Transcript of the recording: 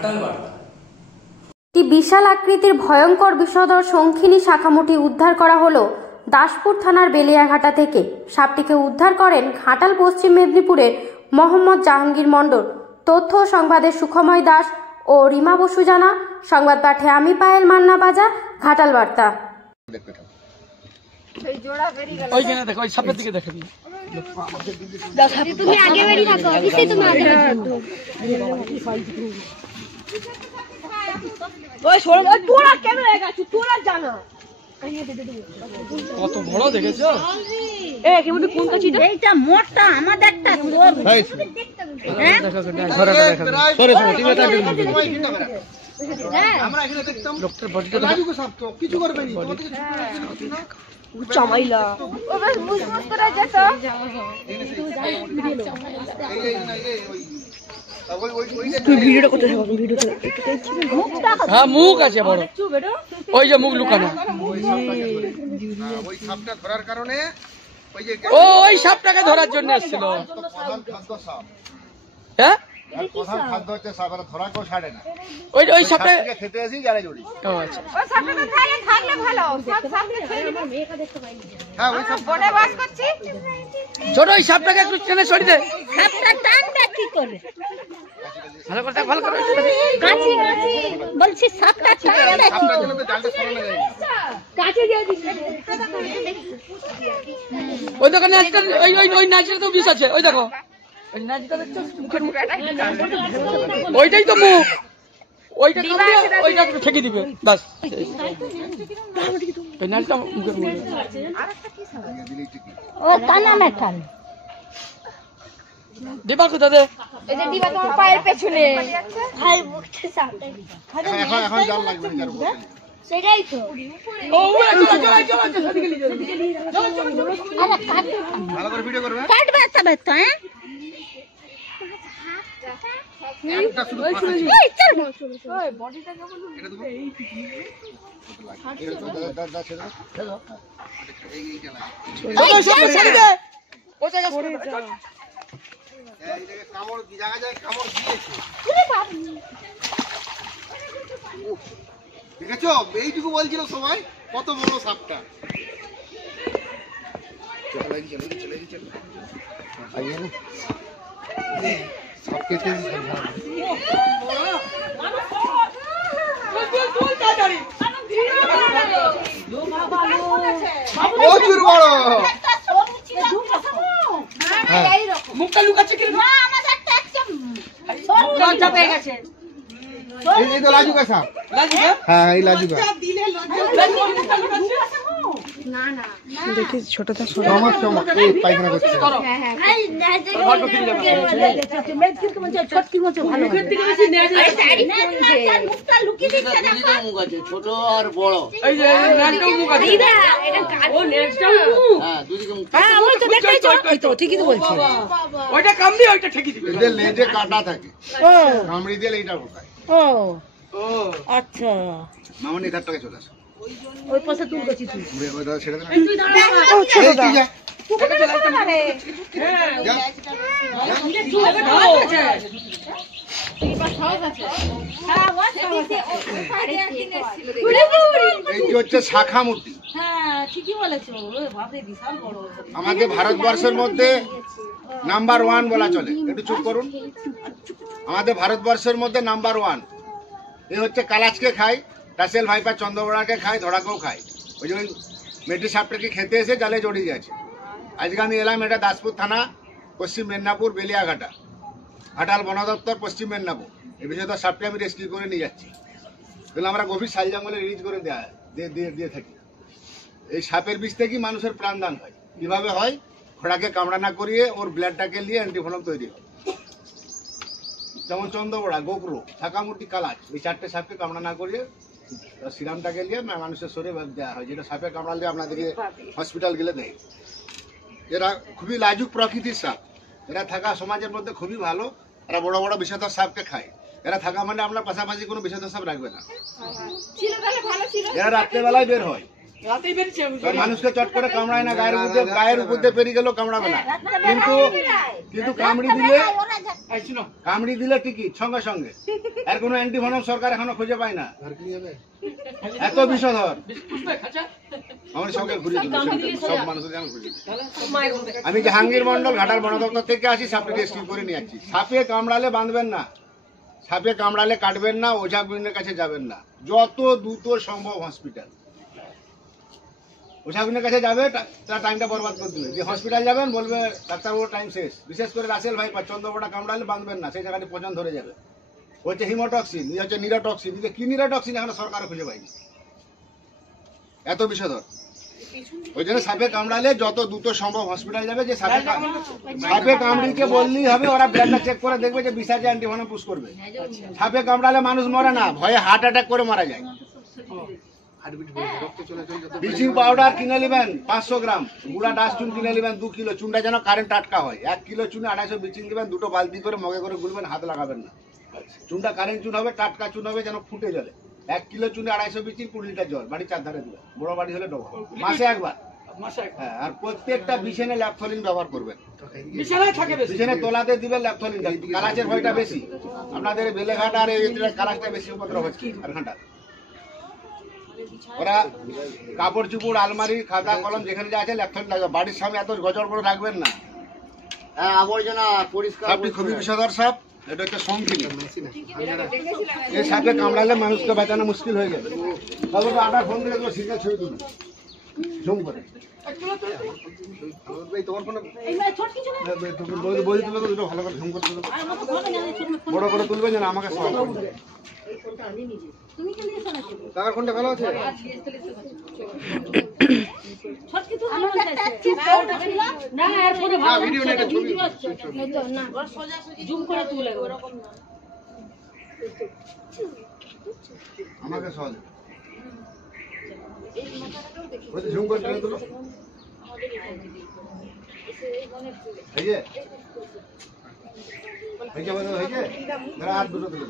ঘাটাল বার্তা। একটি বিশাল আকৃতির ভয়ঙ্কর বিষধর শঙ্খিনী শাখামুঠি উদ্ধার করা হলো দাসপুর থানার বেলিয়াঘাটা থেকে। সাপটিকে উদ্ধার করেন ঘাটাল পশ্চিম মেদিনীপুরের মোহাম্মদ জাহাঙ্গীর মণ্ডল। তথ্য ও সংবাদে সুখময় দাস ও রিমা বসু জানা। সংবাদ পাঠে আমি পায়েল মান্না বাজা, ঘাটাল বার্তা। তুমি আগে বেরিয়ে থাকো, অবশ্যই তুমি আগে তোরা কেন গেছিস? তোরা জানা কত বড় দেখেছো? কোন কাছিটা? এইটা মোটটা আমাদেরটা আমরা এখানে দেখতাম ডক্টর বডিটা রাজুকে সাপ তো কিছু করবে না চামাইলা ও বস বুঝমুজ করে যেত। তুই ভিডিওটা করতে থাক, ভিডিওটা হ্যাঁ মুখ আছে বড়, ওই যে মুখ লুকানো, ওই সাপটা ধরার কারণে ওই সাপটাকে ধরার জন্য এসেছিল। হ্যাঁ প্রধান খাদ্য হচ্ছে সাপ, ধরা কেউ ছাড়ে না। ওই সাপটা খেতে আসি যারা জড়ি। ও আচ্ছা, ওই সাপটা থাকলে ভালো, সব সাপকে খেয়ে দিবে। মেয়েকে দেখতে পাইনি। হ্যাঁ ওই সাপ বনে বাস করছি। ছোট ওই সাপটাকে একটু টেনে সরিয়ে দে। সাপটা টানবে কি করে? ভালো করে ভালো করে কাছি কাছি বলছি সাপটা টানবে কি সাপটার করে? জন্য তো জালটা সরানো যায় না। কাছে দিয়ে দিস। ওই দেখো নাচটা, ওই নাচটা তো বিষ আছে। ওই দেখো ওই নাচটা দেখছো, মুখের মুখ ওইটাই তো মুখ, ওইটা কামড়ে ওইটা ঠেকে দিবে বাস। ওই নাচটা মুখের মুখ ও কানা মেটাল দিবা কোথা দে? এই যে দিবা তোমার পায়ের পেছনে। ভাই মুখে সাপটা এখন জাল লাগবে না যার উপরে। সেটাই তো। ও চলো সেদিকে নিয়ে যাও। আরে কাটবে, ভালো করে ভিডিও করবে। কাটবে তবে তো। হ্যাঁ একটা শুধু ফাঁকা ছিল। এই চল ওই এটা দেবো। এটা তো দাদা ছেড়ে দাও। এইটা লাগে। ছেড়ে দে। ও জায়গা এই জায়গায় কামড় কি জায়গা যায় কামড় দিয়েছে। দেখেছো এইটুকু বলছিল সবাই, কত বড় সাপটা। চলে আইয়ে না সাপ কেটে প্রচুর বড়। মুখটা লুকাচ্ছে কি? না আমাদের একটা একদম লজ্জা পেয়ে গেছে। এই তো লাজুকা সাপ। লাজুকা? হ্যাঁ এই লাজুকা। না না দেখি ছোটটা সমস্যা এই পায়খানা করছে। ভাই গল্প ফিরে যাবে। মেদ কিন্তু মনে ছটকি মতো ভালো মুখের থেকে বেশি নেয়া যায়। মুখটা লুকিয়ে দিচ্ছে দেখো। মুখ আছে ছোট আর বড়। এই যে নাচটাও মুখ আছে। এইটা এটা কাট। ও নেক্সটটাও মুখ। হ্যাঁ দুদিকে মুখ। হ্যাঁ ওই তো দেখতেই তো। ওই তো ঠিকই তো বলছি। ওইটা কামড়ে ওইটা ঠেকে দিবে। এদের লেজে কাঁটা থাকে। ও কামড়ি দিলে এইটা ঢোকায়। ও ও আচ্ছা মামনি ধারটাকে চলে আসো। ওই পাশে তুই গেছিস তুই। ওই দাদা ছেড়ে দেন। তুই দাঁড়া। ও ছোটটা। এইটি হচ্ছে শাখা মূর্তি। হ্যাঁ ঠিকই বলেছো। ওই বাপরে বিশাল বড়। আমাদের ভারতবর্ষের মধ্যে নাম্বার 1 বলা চলে। একটু চুপ করুন। আমাদের ভারতবর্ষের মধ্যে নাম্বার 1 এই হচ্ছে কালাচকে খায়, রাসেল ভাইপা চন্দ্রবড়াকে খায়, ধরাকেও খায়। ওই যে মেটি সাপটাকে খেতে এসে জালে জড়িয়ে গেছে। আজকে আমি এলাম এটা দাসপুর থানা, পশ্চিম মেদিনীপুর, বেলিয়াঘাটা, ঘাটাল বন দপ্তর, পশ্চিম মেদিনীপুর। এই বিষয়ে তো সাপটা আমি রেস্কিউ করে নিয়ে যাচ্ছি। তাহলে আমরা গভীর শাল জঙ্গলে রিলিজ করে দিয়ে থাকি। এই সাপের বিষ থেকেই মানুষের প্রাণদান হয়। কিভাবে হয়? ঘোড়াকে কামড়া না করিয়ে ওর ব্লাডটাকে নিয়ে অ্যান্টিভেনম তৈরি হয়। যেমন চন্দ্রবড়া, গোকরো, শাকামুটি, কালাচ, এই 4টে সাপকে কামড়া না করিয়ে সিরামটাকে নিয়ে মানুষের শরীরে দেওয়া হয়, যেটা সাপে কামড়ালে আপনাদেরকে হসপিটাল গেলে দেয়। এরা খুবই লাজুক প্রকৃতির সাপ। এরা থাকা সমাজের মধ্যে খুবই ভালো। এরা বড় বড় বিষধর সাপকে খায়। এরা থাকা মানে আপনার পাশাপাশি কোনো বিষধর সাপ রাখবে না। এরা রাত্রেবেলায় বের হয়। রাতেই বেরিয়েছে মানুষকে চট করে কামড়ায় না, গায়ের উপর দিয়ে পেরিয়ে গেলেও কামড়াবে না, কিন্তু কামড়ি দিলে টিকিট সঙ্গে সঙ্গে। এর কোনো অ্যান্টিভেনম সরকার এখনো খুঁজে পায় না, এত বিষধর। আমার সঙ্গে ঘুরিয়ে সব মানুষের যেন ঘুরিয়ে। আমি জাহাঙ্গীর মন্ডল, ঘাটাল বন দপ্তর থেকে আসি, সাপটি রেস্কিউ করে নিয়ে আসছি। সাপে কামড়ালে বাঁধবেন না, সাপে কামড়ালে কাটবেন না, ওঝা গুইনের কাছে যাবেন না, যত দ্রুত সম্ভব হসপিটাল। ওঝা গুইনের কাছে যাবে, তার টাইমটা বরবাদ করে দেবে। যে হসপিটাল যাবেন বলবে ডাক্তারবাবু টাইম শেষ। বিশেষ করে রাসেল ভাই চন্দ্রপোড়া কামড়ালে বাঁধবেন না, সেই জায়গাটি পচন ধরে যাবে। হচ্ছে হিমোটক্সিন, হচ্ছে নিরোটক্সিন, কি নিরোটক্সিন এখন সরকার খুঁজে পায়নি, এত বিষধর। ওই জন্য সাপে কামড়ালে যত দ্রুত সম্ভব হসপিটাল যাবে। যে সাপে কামড়িকে বললেই হবে, ওরা ব্লাডটা চেক করে দেখবে যে বিষাজে অ্যান্টিভেনম পুশ করবে। সাপে কামড়ালে মানুষ মরে না, ভয়ে হার্ট অ্যাটাক করে মারা যায়। ব্লিচিং পাউডার কিনে নেবেন 500 গ্রাম, গুঁড়া ডাস্ট চুন কিনে নেবেন 2 কিলো, চুনটা যেন কারেন্ট আটকা হয়। 1 কিলো চুনে 250 ব্লিচিং দিবেন, 2টো বালতি করে মগে করে গুলবেন, হাত লাগাবেন না। চুনটা কারেন্ট চুন হবে, টাটকা চুন হবে, যেন ফুটে জলে। 1 কিলো চুনে 250 ব্লিচিং, 20 লিটার জল, বাড়ির 4 ধারে দিবেন। বড় বাড়ি হলে ডবল, মাসে একবার। হ্যাঁ, আর প্রত্যেকটা বিছানে ল্যাপথলিন ব্যবহার করবেন। বিছানে তোলাতে দিবেন ল্যাপথলিন, কালাচের ভয়টা বেশি। আপনাদের বেলেঘাট আর এই কালাচটা বেশি উপদ্রব হচ্ছে। আর ঘাটা ওরা কাপড় চুপড়, আলমারি, খাতা কলম যেখানে যা আছে ল্যাপথলিন লাগবে। বাড়ির সামনে এত গজর করে রাখবেন না। হ্যাঁ, আবর্জনা পরিষ্কার। সাপটি খুবই বিষধর সাপ, এটা হচ্ছে শঙ্খিনী। এই সাপে কামড়ালে মানুষকে বাঁচানো মুশকিল হয়ে যাবে। তবে আটা ফোন দিয়ে সিঙ্গেল ছবি তুলুন জুম করে। তোমার ফোনে বই তুলে তো দুটো ভালো করে জুম করে তুলবে, বড় করে তুলবে যেন আমাকে কাকার ফোনটা ভালো আছে। ভিডিও নেই, ছবি জুম করে তুলে আমাকে সহজ জুম করে তুলো। এই যে আর দুটো তুলে